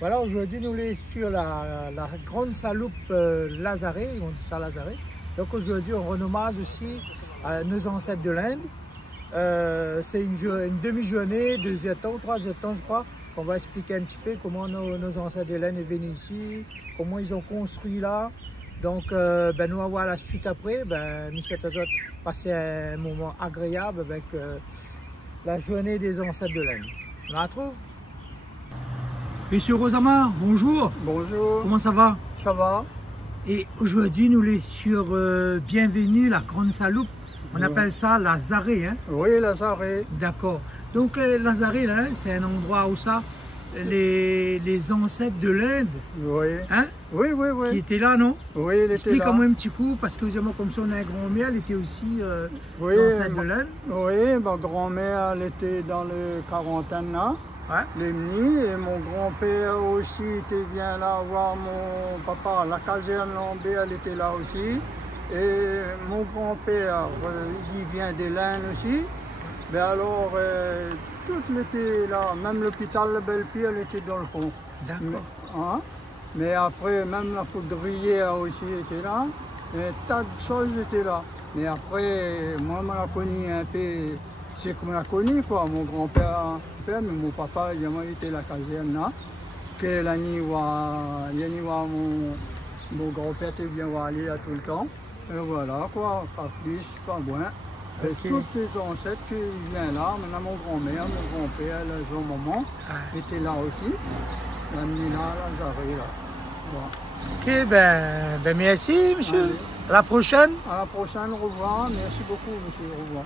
Voilà, aujourd'hui nous sommes sur la grande chaloupe Lazaret, on dit ça Lazaret. Donc aujourd'hui on rend hommage aussi à nos ancêtres de l'Inde. C'est une demi-journée, 2 temps, 3 temps je crois, qu'on va expliquer un petit peu comment nos ancêtres de l'Inde sont venus ici, comment ils ont construit là. Donc nous allons voir la suite après. Nous souhaitons passer un moment agréable avec la journée des ancêtres de l'Inde. On la retrouve. Monsieur Rosama, bonjour. Bonjour. Comment ça va? Ça va. Et aujourd'hui, nous sommes sur Bienvenue, la grande chaloupe. On appelle ça Lazaret, hein? Oui, Lazaret. D'accord. Donc Lazaret, là, c'est un endroit où ça, les ancêtres de l'Inde, oui. Hein? Oui, oui, oui. Qui étaient là, non? Oui, il était là. Explique-moi un petit coup, parce que comme ça on a un grand-mère, elle était aussi oui, ancêtre de l'Inde. Oui, ma grand-mère, elle était dans le quarantaine là. Ouais. Les Mnis, et mon grand-père aussi était vient là voir mon papa. La caserne Lambert, elle était là aussi. Et mon grand-père, il vient de l'Inde aussi. Mais alors, tout était là, même l'hôpital de Belle-Pie, elle était dans le fond. D'accord. Mais après, même la poudrière aussi était là. Et tas de choses étaient là. Mais après, moi, je l'ai connu un peu. C'est comme on l'a connu, quoi. Mon grand-père, mais mon papa, il était à la caserne là. Que l'année où mon grand-père était bien aller là tout le temps. Et voilà, quoi. Pas plus, pas moins. Et tous les ancêtres qui viennent là, maintenant mon grand-mère, mon grand-père, son maman, étaient là aussi. L'année là, Lazaret là. Voilà. Ok, ben merci, monsieur. Allez. À la prochaine. À la prochaine, au revoir. Merci beaucoup, monsieur. Au revoir.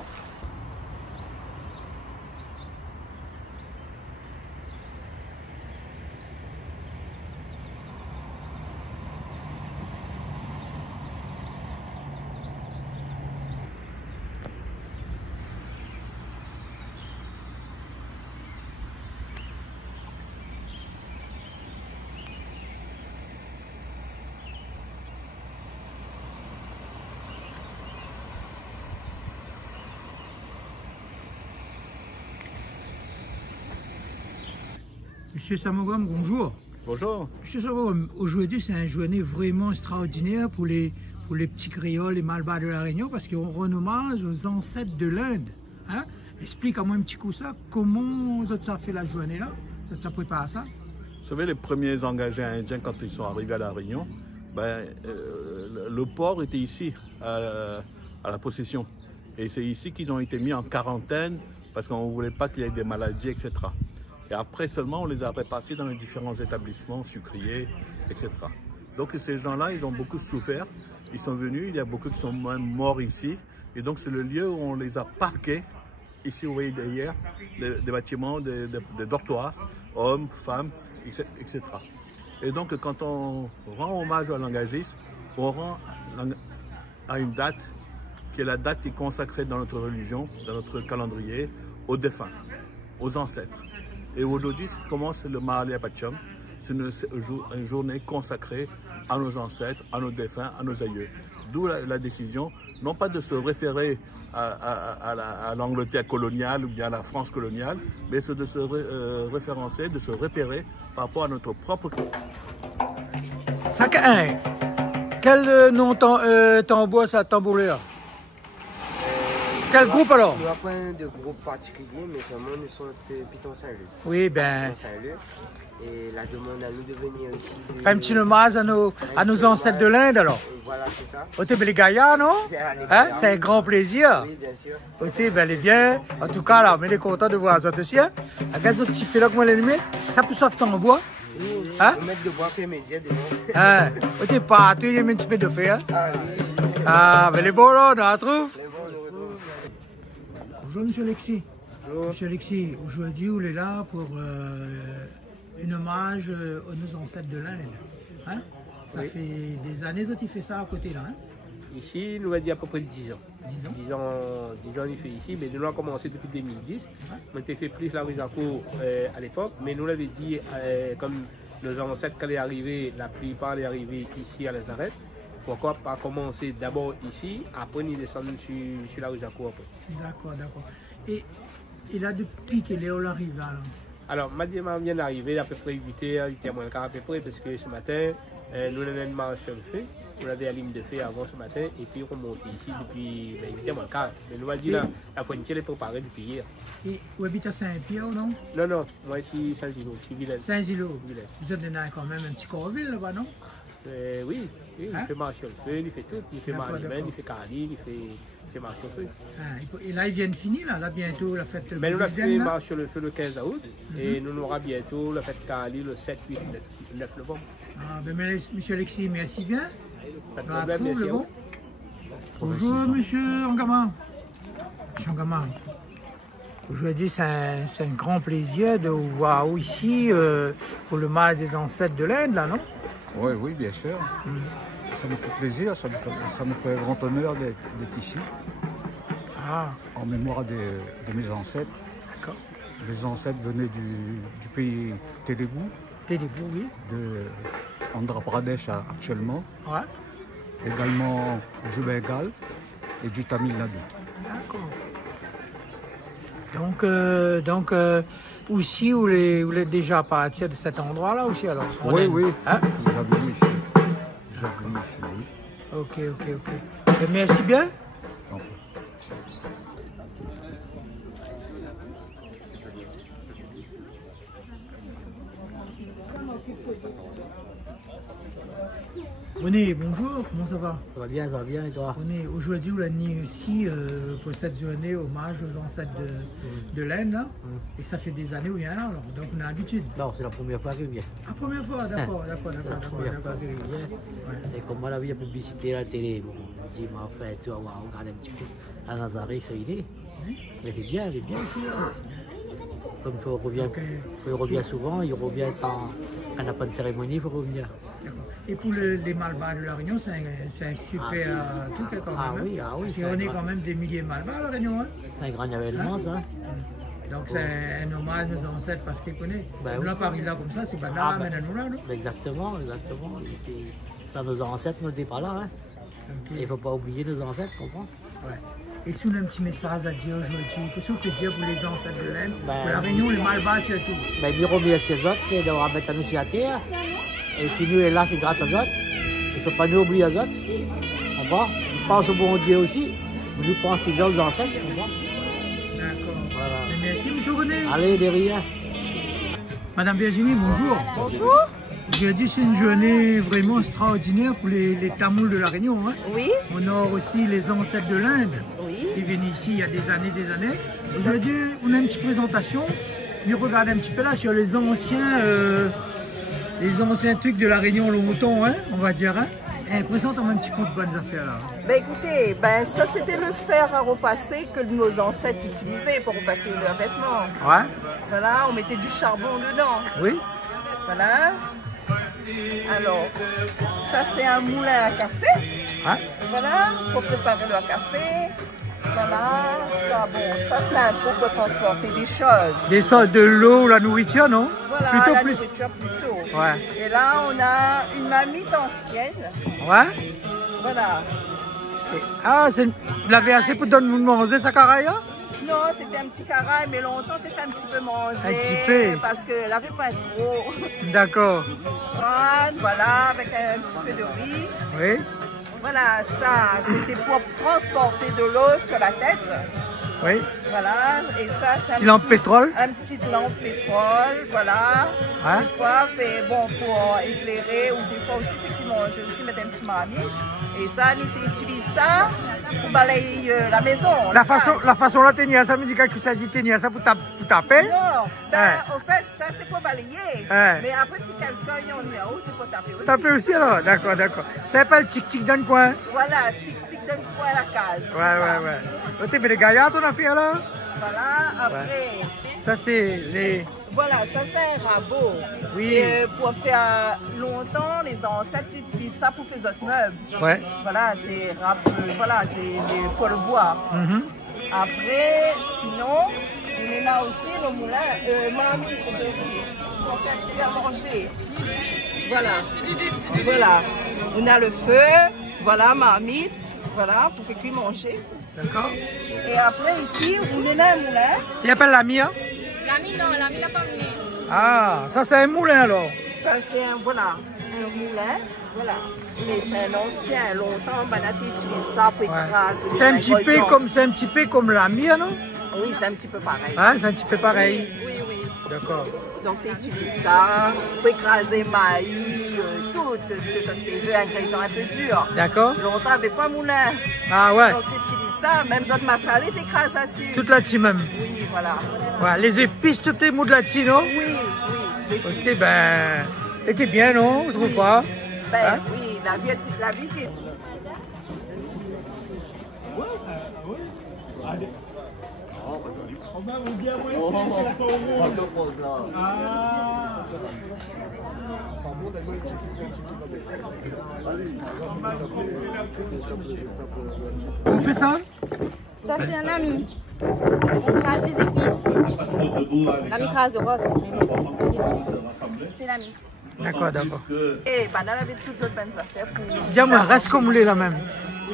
Monsieur Samogam, bonjour. Bonjour. Monsieur Samogam, aujourd'hui c'est une journée vraiment extraordinaire pour les petits créoles et malbars de la Réunion parce qu'on rend hommage aux ancêtres de l'Inde. Hein? Explique-moi un petit coup ça, comment ça fait la journée là? Ça prépare ça? Vous savez, les premiers engagés indiens quand ils sont arrivés à la Réunion, le port était ici, à la possession. Et c'est ici qu'ils ont été mis en quarantaine parce qu'on ne voulait pas qu'il y ait des maladies, etc. Et après seulement, on les a répartis dans les différents établissements sucriers, etc. Donc ces gens-là, ils ont beaucoup souffert. Ils sont venus, il y a beaucoup qui sont même morts ici. Et donc c'est le lieu où on les a parqués. Ici, vous voyez derrière, des bâtiments, des dortoirs, hommes, femmes, etc. Et donc quand on rend hommage à l'engagisme, on rend à une date qui est la date qui est consacrée dans notre religion, dans notre calendrier, aux défunts, aux ancêtres. Et aujourd'hui commence le Mahalia Pacham. C'est une journée consacrée à nos ancêtres, à nos défunts, à nos aïeux. D'où la décision, non pas de se référer à l'Angleterre coloniale ou bien à la France coloniale, mais de se référencer, de se repérer par rapport à notre propre... Quel nom t'envoie ça tambouré là? Quel groupe alors? Nous n'avons pas de groupe particulier, mais seulement nous sommes Piton Saint-Luc. Oui, ben. Saint-Luc. Et la demande à nous de venir aussi. Un petit hommage à nos ancêtres de l'Inde alors. Voilà, c'est ça. Ote Beligaya, non? Hein? C'est un grand plaisir. Oui, bien sûr. Ote bel et bien. En tout cas, là, on est content de voir ça aussi. Hein? Regarde ce petit fil là, comment l'ennemi. Ça peut sauver en bois. Hein? On met de bois que mes yeux dedans. Hein? Ote pas, tu es un petit peu de fer. Ah, mais les beaux là, on la trouve. Bonjour Monsieur Alexis. Bonjour. Monsieur Alexis, aujourd'hui on est là pour un hommage à nos ancêtres de l'Inde. Hein? Ça fait des années que tu fais ça à côté là. Hein? Ici, nous avons dit à peu près 10 ans. 10 ans. 10 ans, il fait ici, mais nous avons commencé depuis 2010. On a fait plus la Rujaco à l'époque, mais nous l'avons dit, comme nos ancêtres, quand ils arrivaient, la plupart sont arrivés ici à Lazaret. Pourquoi pas commencer d'abord ici, après nous descendre sur la Rujaco après. D'accord, d'accord. Et là, depuis que Léo arrive là, Alors, ma maman vient d'arriver à peu près 8h, 8h moins le quart à peu près, parce que ce matin, nous avons une marche sur le feu. On avait la ligne de feu avant ce matin, et puis on monte ici depuis 8h moins le quart. Mais nous avons dit là, la frontière est préparée depuis hier. Et vous habitez à Saint-Pierre ou non? Non, non, moi ici Saint-Gilot, je suis Villers. Saint-Gilot. Vous êtes quand même un petit Corville là-bas, non? Oui, Hein? il fait marcher le feu, il fait tout. Il fait Marimène, il fait Carly, il fait marcher le feu. Ah, et là, ils viennent finir, là bientôt, la fête. Mais nous avons fait marcher le feu le 15 août, et nous aurons bientôt la fête Carly le 7, 8, 9 novembre. Ah, ben, monsieur Alexis, merci bien. Pas de On problème, merci. bon. Bonjour, monsieur Angama. Monsieur Angama. Aujourd'hui, c'est un grand plaisir de vous voir ici pour le mariage des ancêtres de l'Inde, là, non? Oui, oui, bien sûr. Ça me fait plaisir, ça me fait grand honneur d'être ici. Ah. En mémoire de mes ancêtres. D'accord. Les ancêtres venaient du pays Telugu. Telugu, oui. De Andhra Pradesh actuellement. Ouais. Également du Bengale et du Tamil Nadu. D'accord. Donc aussi, vous êtes déjà à partir de cet endroit-là aussi alors? Oui, oui. Hein? Déjà venu ici. Oui. Ok. Merci bien. René, bonjour, comment ça va? Ça va bien, et toi? René, aujourd'hui, vous êtes venu ici pour cette journée hommage aux ancêtres de l'Inde, là. Et ça fait des années où il vient là, alors, donc on a l'habitude. Non, c'est la première fois que je viens. La première fois, d'accord. C'est la première fois que je viens. Et comme on a vu la publicité à la télé, bon, je me dis, mais en fait, tu vas regarder un petit peu à Nazareth, ça y est. Il est bien ici. Là. Comme il revient souvent, il revient sans. On n'a pas de cérémonie, il faut revenir. Et pour les Malbars de la Réunion, c'est un super truc quand même. Oui. On est quand même des milliers de Malbars à la Réunion. Hein? C'est un grand événement, ça. Donc c'est un hommage à nos ancêtres parce qu'ils connaissent. Comme là, Paris là comme ça, c'est pas là, mais nous là. Exactement. Et puis, ça, nos ancêtres ne l'étaient pas là. Hein. Il ne faut pas oublier nos ancêtres, tu comprends? Ouais. Et si on a un petit message à dire aujourd'hui, qu'est-ce qu'on peut dire pour les ancêtres de l'Inde, pour la Réunion, les Malbars surtout? Nous remercions les autres de nous mettre nous sur la terre. Et si nous sommes là, c'est grâce aux autres. Il ne faut pas nous oublier aux autres. On pense au bon Dieu aussi. Nous pensons aux ancêtres. D'accord. Voilà. Merci, monsieur René. Allez, de rien. Madame Virginie, bonjour. Bonjour. Aujourd'hui, c'est une journée vraiment extraordinaire pour les Tamouls de la Réunion. Hein. Oui. On honore aussi les ancêtres de l'Inde. Oui. Qui viennent ici il y a des années. Aujourd'hui, on a une petite présentation. Mais regardez un petit peu là sur les anciens trucs de la Réunion longtemps, hein, on va dire. Hein. Présente-moi un petit coup de bonnes affaires là. Écoutez, ça c'était le fer à repasser que nos ancêtres utilisaient pour repasser leurs vêtements. Ouais. Voilà, on mettait du charbon dedans. Oui. Voilà. Alors, ça c'est un moulin à café. Ouais. Voilà, pour préparer le café. Voilà, ça c'est un pot pour transporter des choses. De l'eau, la nourriture, non? Voilà, nourriture plutôt. Ouais. Et là, on a une mamite ancienne. Ouais. Voilà. Vous l'avez assez pour donner manger ça caraï là? Non, c'était un petit caraï, mais longtemps, tu fait un petit peu manger. Un petit peu? Parce qu'elle n'avait pas trop. D'accord. Voilà, avec un petit peu de riz. Oui. Voilà, ça, c'était pour transporter de l'eau sur la tête. Oui. Voilà, et ça, c'est un petit lampe pétrole. Un petit lampe pétrole, voilà. Hein? Des fois, fait bon pour éclairer, ou des fois aussi, effectivement, je aussi mettre un petit marmite. Et ça, on utilise ça pour balayer la maison. La façon là, tenir ça me dit que ça dit tenir ça pour taper? Non, en fait, ça c'est pour balayer. Mais après, si quelqu'un y en a où, c'est pour taper aussi. Taper aussi alors? D'accord. Ça pas le tic-tic dans le coin? Voilà, tic-tic dans le coin à la case. Ouais. Tu les gaillards, ton affaire là? Voilà, après. Ouais. Ça c'est les... Voilà, ça c'est un rabot. Oui. Et pour faire longtemps, les ancêtres utilisent ça pour faire d'autres meubles. Ouais. Voilà, des rabots, voilà, pour le bois. Après, sinon, on a aussi le moulin, marmite de riz pour faire manger. Voilà. On a le feu, voilà, marmite, voilà, pour faire cuire manger. D'accord. Et après, ici, on a un moulin. Il appelle l'ami, hein? L'ami, non, l'ami n'a pas venu. Ah, ça c'est un moulin alors. Ça c'est un moulin, voilà. Mais c'est un ancien, longtemps, on a utilisé ça pour écraser. C'est un petit peu comme la mienne, non? Oui, c'est un petit peu pareil. Ah, c'est un petit peu pareil. Oui, oui. D'accord. Donc tu utilises ça pour écraser maïs, tout ce que ça te veut, ingrédients un peu durs. D'accord. Longtemps, il n'y avait pas moulin. Ah ouais. Donc tu utilises ça, même ça de massalé, tu écrases là-dessus. Toute la team même. Oui, voilà. Voilà, les épices, tout est mou de la team, non? Oui, oui. Ok, ben, c'était bien, non? Vous trouvez pas? Ben hein? oui, la vie qui... On fait ça? Ça c'est un ami. On crase des épices. L'ami crase de rose. C'est l'ami. D'accord, d'accord. Et ben, on avait toutes autres bonnes affaires pour... Dis-moi, reste comme vous l'êtes là même.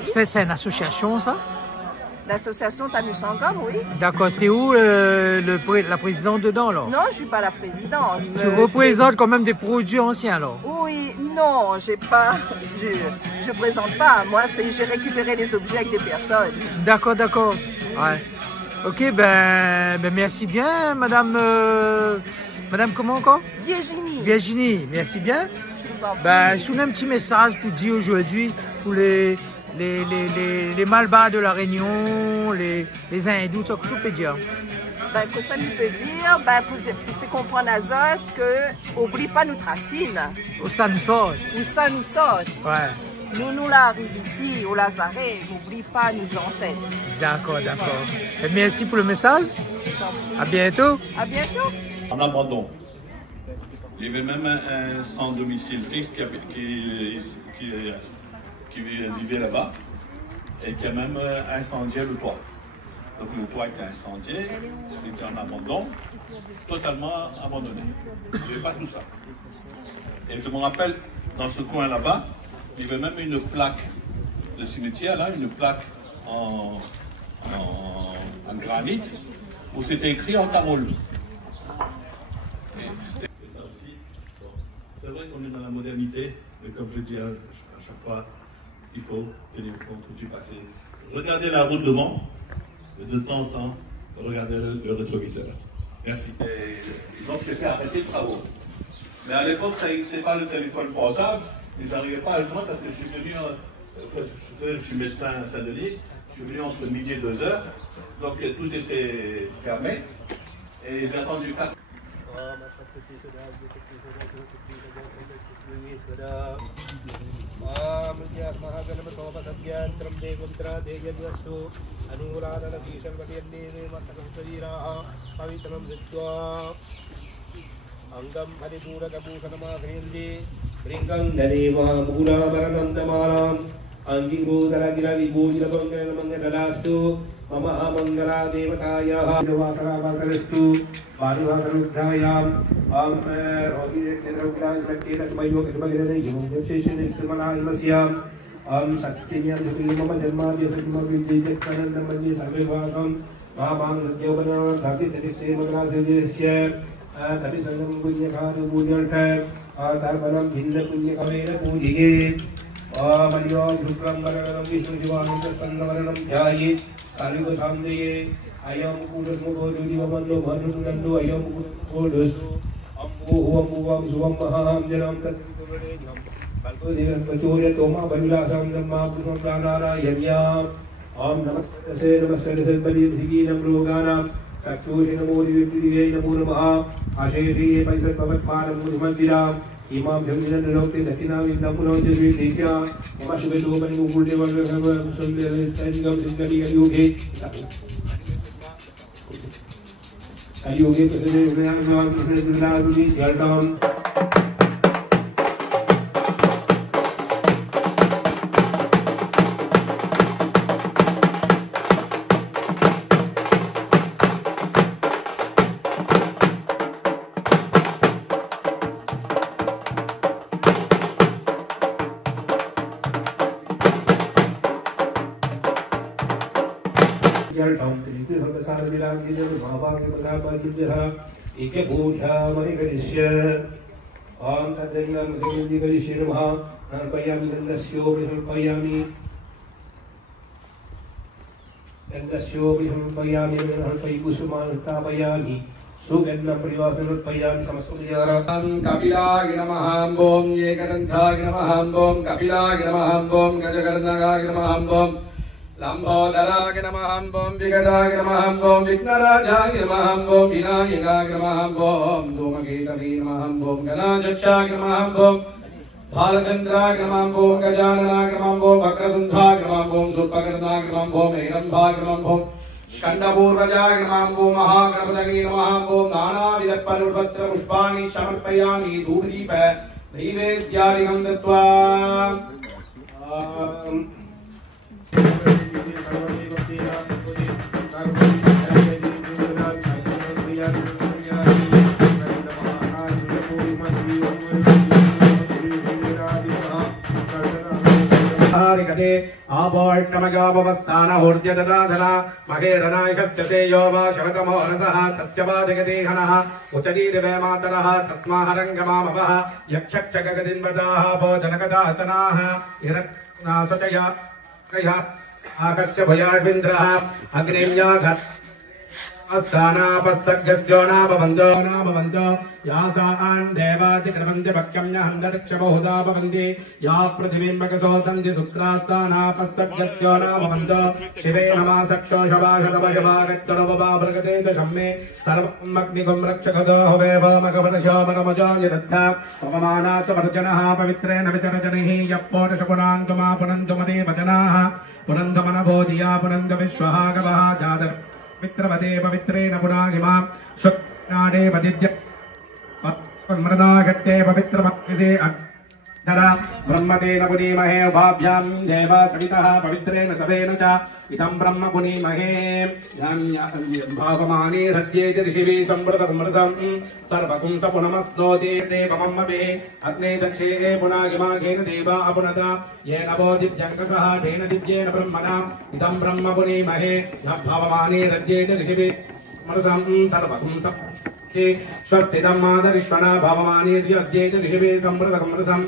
C'est une association, ça? L'association Tamu Sangam, oui. D'accord, c'est où la présidente dedans, alors? Non, je ne suis pas la présidente. Tu représentes quand même des produits anciens, alors? Oui, non, j'ai pas... Je ne présente pas. Moi, j'ai récupéré les objets avec des personnes. D'accord, d'accord. Ouais. Ok, ben merci bien, madame... Madame comment encore? Virginie. Virginie, merci bien. Ben, sous un petit message pour dire aujourd'hui pour les Malbas de la Réunion, les hindous, tout peut dire. Ben, que ça nous peut dire, ben, pour faire comprendre à Zot que n'oublie pas notre racine. Où ça nous sort. Où ça nous sort. Ouais. Nous là arrivons ici, au Lazaret, n'oublie pas nos ancêtres. D'accord, d'accord. Merci pour le message. À bientôt. À bientôt. En abandon. Il y avait même un sans domicile fixe qui vivait là-bas et qui a même incendié le toit. Donc le toit était incendié, il était en abandon, totalement abandonné. Il n'y avait pas tout ça. Et je me rappelle, dans ce coin là-bas, il y avait même une plaque de cimetière, là, une plaque en granit, où c'était écrit en tamoul. C'est vrai qu'on est dans la modernité, mais comme je dis à chaque fois, il faut tenir compte du passé. Regardez la route devant, et de temps en temps, regardez le rétroviseur. Merci. Et donc j'ai fait arrêter le travaux. Mais à l'époque, ça n'existait pas le téléphone portable, et j'arrivais pas à le joindre parce que je suis venu, je suis médecin à Saint-Denis, je suis venu entre midi et 2h, donc tout était fermé, et j'ai attendu 4. Angam Hadipura Kabusanamakindi, Ringam Daneva, Mugula Baranam Damaram, Angiru Daragira Vibuja Mangalastu, Mama Amangala Devataya, Devakara Vakarastu, Baruhakarudayam, Rosi Tedraulan, Sakira, Mayo, Bagari, Station is Simana Masiam, Sakinia, Mama Derma, Sakima, Kanan, the Mani, Savivakam, Mama, Yovana, Sakit, Madrasa, tapi sangat punya kado punya ter, terbalam hinda punya kamera pujiye, Mario Jukram Baranam Vishnu Jivan Sandavanam Jai, Saligo Samde, Ayam Kudas Mudo Divamando Manu Nandu Ayam Kudas, Ambu Suam Maham Janam Taturejam, Kalpo Devan Pachoria Toma Banula Samdama Pusam Planara Yanya, Namakase Namasar Selbadi Higi Namrogana. Sakti Namo Divya Namo Namaha Asheri Paisar Pavat Param Mudmandira Imam Jamina Lokti Datina Vindapuno Jisvi Tikya Mashubetu Bani Mukul Deva Sundari Tanigam Sindari Ayuge Ayuge Pasade Vinam Pasade Yaldam इके पूजामरिकरिष्य ॐ तद्गङ्गामृतगन्धिकरिष्ये नमः अर्पयामि गन्धस्योपरि समर्पयामि कुसुमानुष्ठापयामि सुगन्धं परिवासनुत्पयामि समस्तुल्यारां कपिलाय नमः ॐ एकदन्ताय नमः ॐ कपिलाय नमः ॐ गजकर्णकाय नमः ॐ लंबोदराय नमः ॐ विगताय नमः ॐ विघ्नराजाय नमः ॐ विनायकाय नमः ॐ धूमकेतवे नमः ॐ गणाध्यक्षाय नमः ॐ बालचंद्राय नमः ॐ गजाननाय नमः ॐ वक्रतुण्डाय नमः ॐ सूर्पकर्णाय नमः ॐ हिरण्यभाय नमः ॐ स्कन्दपूर्वजाय नमः ॐ महागणपतये नमः ॐ नानाविधपरुपत्र पुष्पाणि समर्पयामि धूपदीप नैवेद्यादिकं दत्त्वा आपोष्टमगापवस्थानहूर्जददाधना महेरनायकस्य यो वा शवतमो रसः तस्य वा जगति हनः उचरीर्वे मातरः तस्माहरङ्गमामवः यक्षक्षगगदिन्वदाः भोजनगदासनाः इरत्नासचया आकस्य भयार्विन्द्रः अग्निम्याघत् अस्तानापस्सग्गस्यो नाभवन्तो यासान् देवातिक्रमन्ति भक्ष्यम्यहन्ददक्ष बहुधा भवन्ति या पृथिवीम्बकसो सन्ति शुक्रास्तानापस्सग्गस्यो नाभवन्तो शिवे नमः सक्षोषभाषतवशभागत्तरवभाभृगते च शम्मे सर्वमग्निगुं रक्षकतो हवेवमगवनशोमनमजायदत्था पवमानासवर्जनः पवित्रेण विचरजनैः यप्पोटशकुनान्तुमा पुनन्तुमदे वचनाः पुनन्दमनभोधिया पुनन्दविश्वः गवः जातः पवित्रवदे पवित्रेण पुनागिमा शुक्नाडे पदिद्य मृदागत्ये पवित्रमग्निसे अग्धरा ब्रह्मतेन पुनीमहे उभाभ्यां देवा सवितः पवित्रेण सवेन च इदं ब्रह्म पुनीमहे भावमाने हृद्येति ऋषिभिः संवृतमृतं सर्वकुं स पुनमस्तोति देवमम्मवे अग्ने दक्षे पुनागिमाघेन देवा अपुनता येन वो दिव्यङ्कसः तेन दिव्येन ब्रह्मणा इदं ब्रह्म पुनीमहे भावमाने हृद्येति ऋषिभिः मृतं सर्वकुं स स्वस्तिदं मादविश्वना भवमानीर्यद्येत ऋषिभिः संवृतमृतं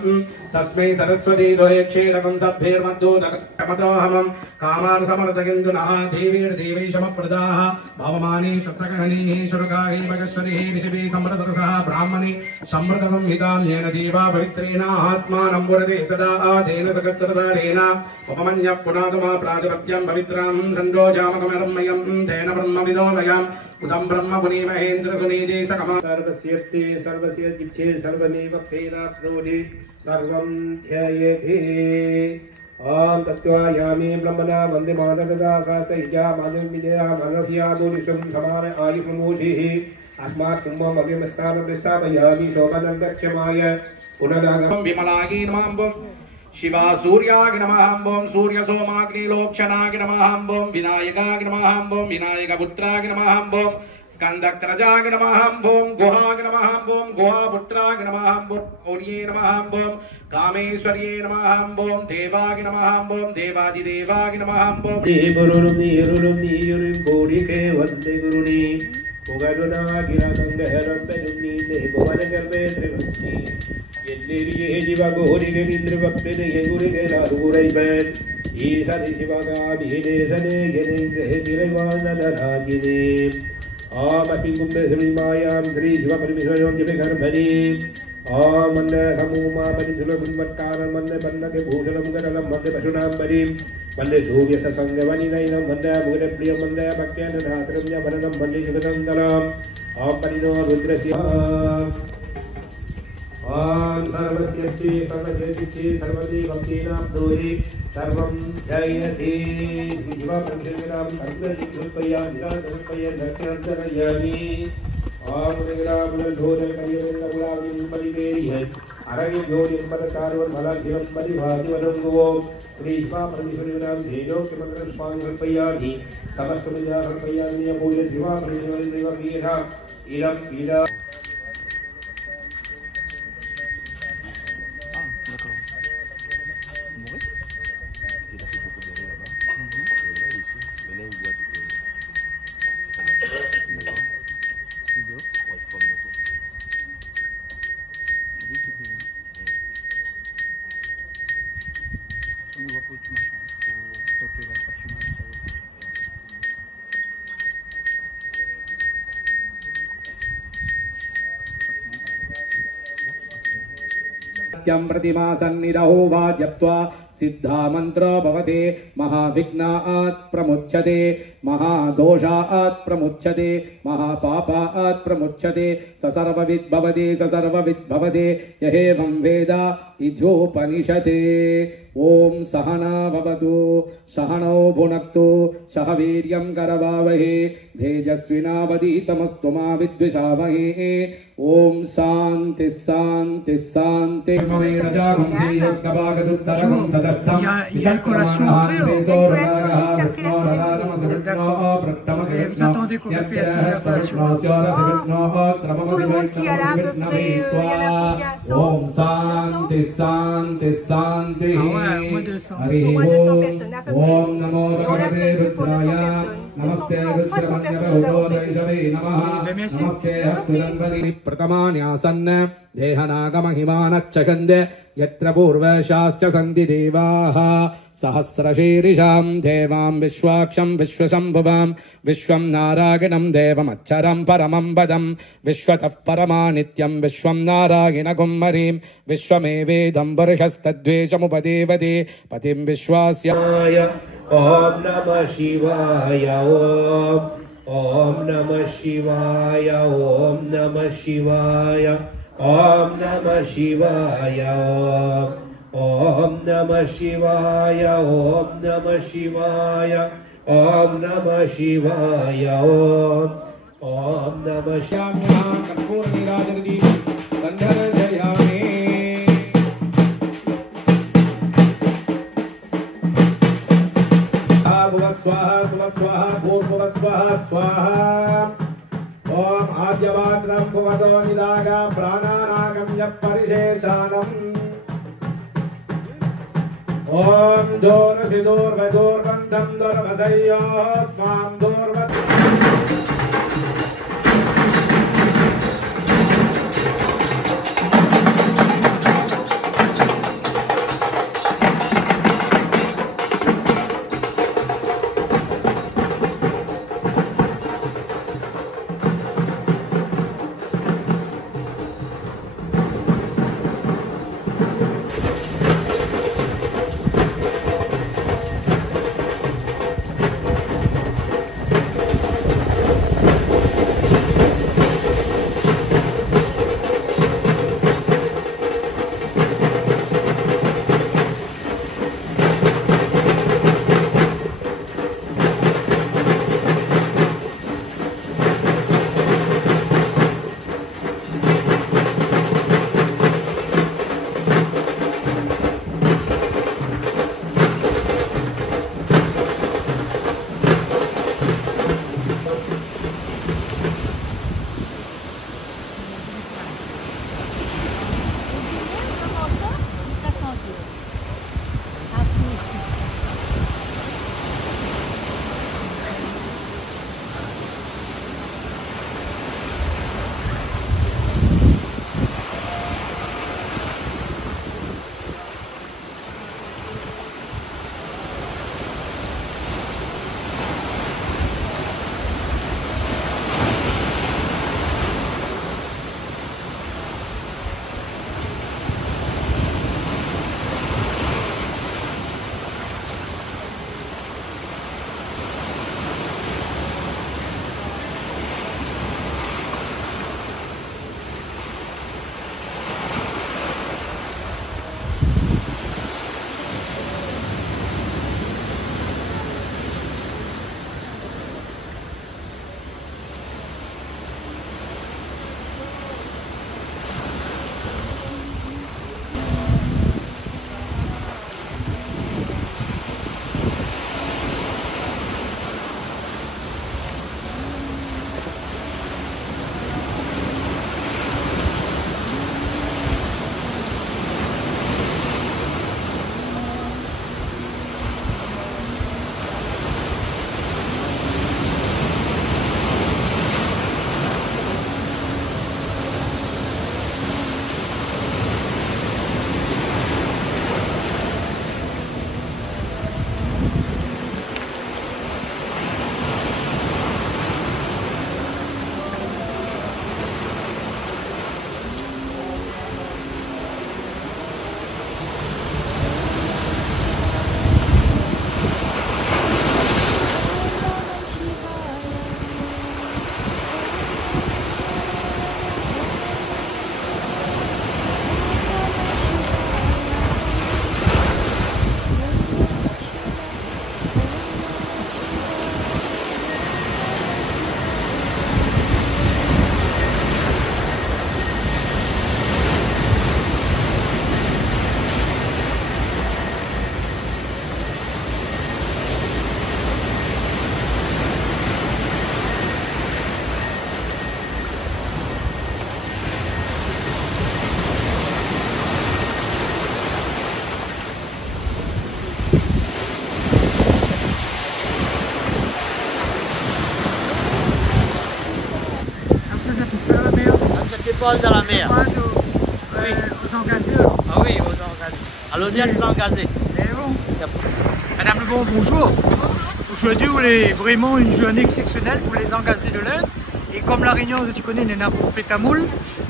तस्मै सरस्वती द्वयक्षीरकं सभ्येर्मद्धोदकमतोऽहमं कामान् समर्तयन्तुनः देवीर्देवैशमप्रदाः भवमानी शतकहनीः शुरुकायै मगश्वरीः ऋषिभिः संवृतरसः ब्राह्मणे संवृतमं हितां येन देवा पवित्रेण आत्मानं पुरते सदा तेन सकत्सरदारेण उपमन्यः पुनातुमा प्रातिपत्यं पवित्रां सन्दोजामकमरम्मयं तेन ब्रह्मविदोमयम् उदं ब्रह्म पुनीमहेन्द्र सुनीति सकमा सर्वस्यस्ते सर्वस्य जिच्छे सर्वमेव प्रेराप्नोति सर्वं ध्यायेति ॐ तत्त्वायामि ब्रह्मणा वन्दे मानवदाकाशय्या मानवविजया मानव्यामोनिशं समान आयुर्मोधिः अस्मात् कुम्भम् अव्यमस्थानप्रस्थापयामि शोभनं दक्षमाय पुनरागमं विमलागी नमः शिवा सूर्याग नमः ॐ सूर्य सोमाग्निलोक्षणाग नमः ॐ विनायकाग नमः ॐ विनायकपुत्राग नमः ॐ स्कन्दक्रजाग नमः ॐ गुहाग नमः ॐ गुहापुत्राग नमः ॐ गौर्ये नमः ॐ कामेश्वर्ये नमः ॐ देवाग नमः ॐ देवादिदेवाग नमः ॐ गुरुर्निरुर्निरुर् बोडिके वन्दे गुरुनि पुगरुनागिरगङ्गहरं बेनुनि भुवनगर्भे त्रिभक्ति எந்திரியே ஜிவகோரிகே நிந்திரபக்தினே எங்குரிகே நாரூரைபன் ஈசனி சிவகாமினேசனே கணேந்திரே திரைவானராஜினே ஆமபி கும்பே ஸ்ரீமாயாம் ஸ்ரீ சிவபரிமிஸ்வரம் ஜிவகர்மணி ஆமன்ன சமூமா பரிதுலகுன்வத்காரம் மன்ன பன்னகே பூஷணம் கரலம் மன்ன பசுனாம்பரி மன்ன சூரிய சசங்கவனி நைனம் மன்ன முகப்பிரியம் மன்ன பக்யநாசரம் ஞவனம் மன்ன சிவதந்தரம் ஆம் பரிணோ ருத்ரஸ்ய ॐ सर्वस्यस्ति सर्वजयति सर्वदि भक्तिनाप्नोति सर्वं जयति जीवपञ्चविरां सर्वजित्पयामि दर्शनन्तरयामि ॐ विरामधोरकर्यवल्लभुलाविं परिवेरिय अरगिजोनिम्बरकारवं भलाधिवं परिभातिवदङ्गो श्रीजीवापरमेश्वरीनां धेनोक्यमन्त्रं स्वामि समर्पयामि समस्तविद्या समर्पयामि पूज्य जीवापरमेश्वरीदेवपीठा इदं पीडा Studio. Ouais, त्यं प्रतिमा सन्निरहो वा जप्त्वा सिद्धा मंत्र भवते महाविघ्नात् प्रमुच्यते महादोषात् प्रमुच्यते महापापात् प्रमुच्यते स सर्वविद् भवते यहेवं वेद इजोपनिषते। ओम सहना भवतु सहनौ भुनक्तु सह वीर्यं करवावहे तेजस्विनावधीतमस्तु मा विद्विषावहे। ओम शांति शांति शांति। Il y a une collation après. Vous attendez combien de PS à la collation? Tout le monde qui est là, à peu près, il y en a 100. Au moins 200. Au moins 200 personnes à peu près. Et on a prévu pour 200 personnes. 300 personnes nous avons prévu. Merci. प्रतमान्यासन् देहनागमहिमानच्चगन्धे यत्र पूर्वशाश्च सन्ति देवाः सहस्रशीर्षां देवां विश्वाक्षं विश्वशम्भुवां विश्वं नारायणं देवमच्चरं परमं पदं विश्वतः परमानित्यं विश्वं नारायणकुम्मरीं विश्वमेवेदं वर्षस्तद्वेषमुपदेवते पतिं विश्वास्य। ॐ नमः शिवाय। ॐ नमः शिवाय। ॐ नमः शिवाय। ॐ नमः शिवाय। ॐ नमः शिवाय। ॐ नमः शिवाय। ॐ नमः शिवाय। ॐ नमः श्याम्यां कर्पूरनीराजनदी सन्ध्यादर्शयामि। स्वाहा स्वाहा भूर्भुवः स्वाहा स्वाहा। ओम आद्यवाद्रं भुवतो निदागा प्राणानागम्य परिशेषानम्। ओम दोर्वसि दोर्वदोर्वन्धं दोर्वसयोः स्वां दोर्वत्। parole dans la mer. Aux engagés. Ah oui, aux engagés. À l'honneur des engagés. Madame Lebon, bonjour. Aujourd'hui, est vraiment une journée exceptionnelle pour les engagés de l'Inde. Et comme la Réunion, tu connais, n'est pas pour Pétamoul,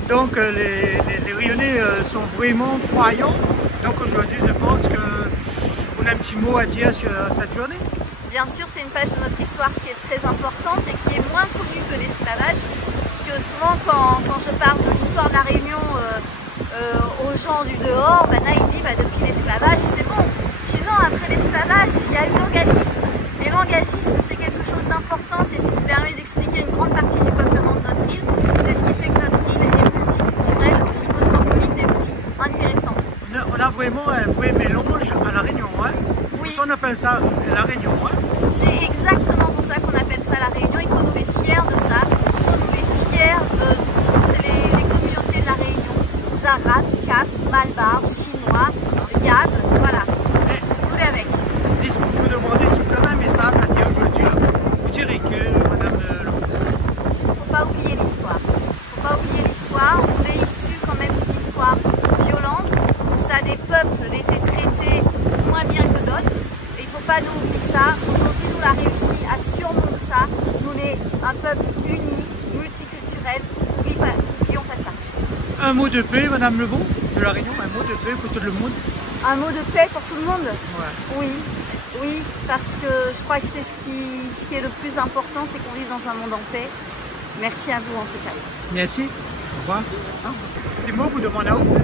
donc les Rayonnais sont vraiment croyants. Donc aujourd'hui, je pense qu'on a un petit mot à dire sur cette journée. Bien sûr, c'est une page de notre histoire qui est très importante et qui est moins connue que l'esclavage. Parce que souvent, quand je parle de l'histoire de la Réunion aux gens du dehors, Naï dit depuis l'esclavage, c'est bon. Sinon, après l'esclavage, il y a eu l'engagisme. Et l'engagisme, c'est quelque chose d'important, c'est ce qui permet d'expliquer une grande partie du peuplement de notre île. C'est ce qui fait que notre île est multiculturelle, aussi cosmopolite et aussi intéressante. On a vraiment un vrai mélange à la Réunion, hein? C'est pour ça qu'on appelle ça la Réunion, hein? C'est exactement pour ça qu'on appelle ça la Réunion. Il faut nous être fiers de ça. Il faut nous être fiers de toutes les communautés de la Réunion. Zarat, Cap, Malbar, Chinois, Yab, voilà. Nous les avec. Si je peux vous demander si vous avez un message à dire aujourd'hui, vous direz que Madame Lebon. Il ne faut pas oublier l'histoire. Il ne faut pas oublier l'histoire. On est issu quand même d'une histoire violente, où ça des peuples étaient traités moins bien que d'autres. Et il ne faut pas nous oublier ça. Aujourd'hui, nous avons réussi à surmonter ça. Nous sommes un peuple uni, multiculturel. N'oublions pas ça. Un mot de paix, Madame Lebon, de la Réunion, un mot de paix pour tout le monde. Un mot de paix pour tout le monde? Ouais. Oui, parce que je crois que c'est ce qui est le plus important, c'est qu'on vive dans un monde en paix. Merci à vous en tout cas. Merci. Au revoir. C'était moi, vous demandez à vous.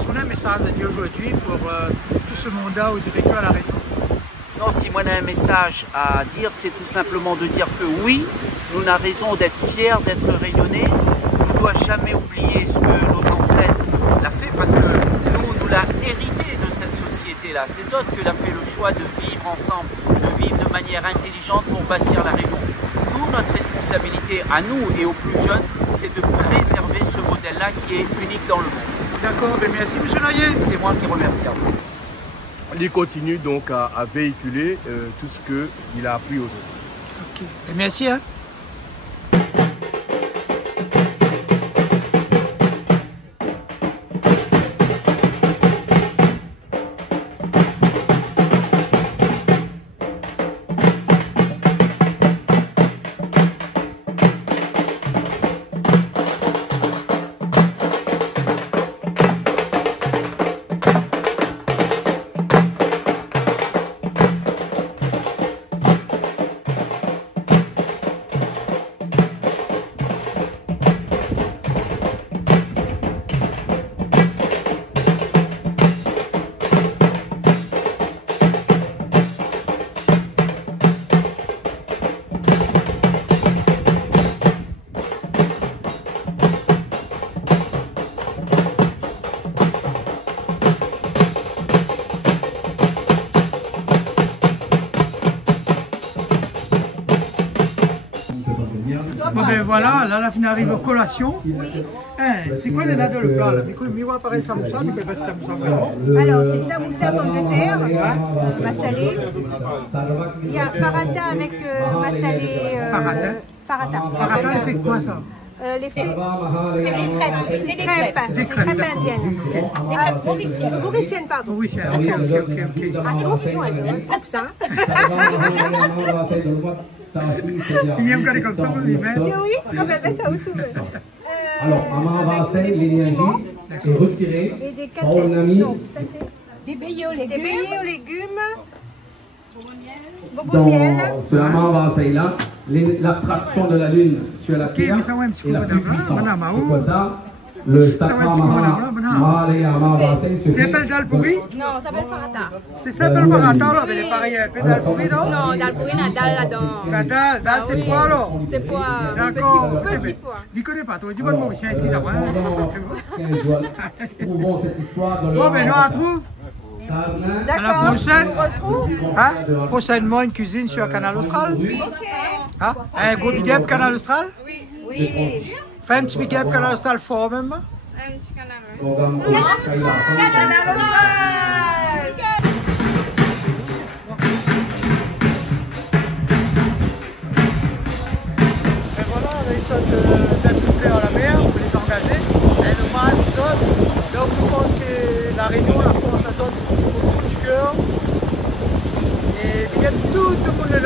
Si on a un message à dire aujourd'hui pour tout ce monde-là où j'ai vécu à la Réunion. Non, si moi j'ai un message à dire, c'est tout simplement de dire que oui, nous avons raison d'être fiers d'être Réunionnais. On ne doit jamais oublier ce que nos ancêtres l'ont fait parce que nous l'avons hérité de cette société-là. C'est eux qui ont fait le choix de vivre ensemble, de vivre de manière intelligente pour bâtir la Réunion. Nous, notre responsabilité à nous et aux plus jeunes, c'est de préserver ce modèle-là qui est unique dans le monde. D'accord, merci M. Noyer. C'est moi qui remercie. Il continue donc à véhiculer tout ce qu'il a appris aujourd'hui. Okay. Merci. Hein. Bon ben voilà, là la fin arrive aux collations. C'est quoi les là dans le plat là? Mi-wa pareil samoussa, mi quoi samoussa vraiment? Alors c'est samoussa pomme de terre, massalé. Il y a farata avec massalé. Farata. Farata, elle fait quoi ça? C'est des crêpes. C'est des crêpes indiennes. Des crêpes mauriciennes. Mauriciennes, pardon. Mauriciennes, ok. Attention, elle est comme ça. Il aime quand comme ça, vous l'hiver. Oui, on va mettre ça au sous. Alors, maman va essayer l'énergie et retirer. Et des catettes. Des beignets aux légumes. Donc, ce maman va essayer là. L'attraction de la lune sur la pierre et la plus puissante. C'est quoi ça? Le sacrament c'est s'appelle Dalpouri? Non, ça s'appelle Farata. C'est ça s'appelle Farata, là, mais pareil, Dalpouri, non? Non, Dalpouri, on a Dal là-dedans. La Dal, c'est poids, alors? C'est poids, petit poids. Je ne connais pas, toi, dis-moi le mot, excusez-moi. Trouvons cette histoire dans le... Bon, ben, nous, on retrouve. À la prochaine. Hein? Prochainement, une cuisine sur Canal Austral. Hein? Un gros big up Canal Austral? Oui. Fais un petit big up Canal Austral fort même. Un petit canal. Canal Austral! Et voilà, ils sont de cette fleurs à la mer, on peut les engager. tout le monde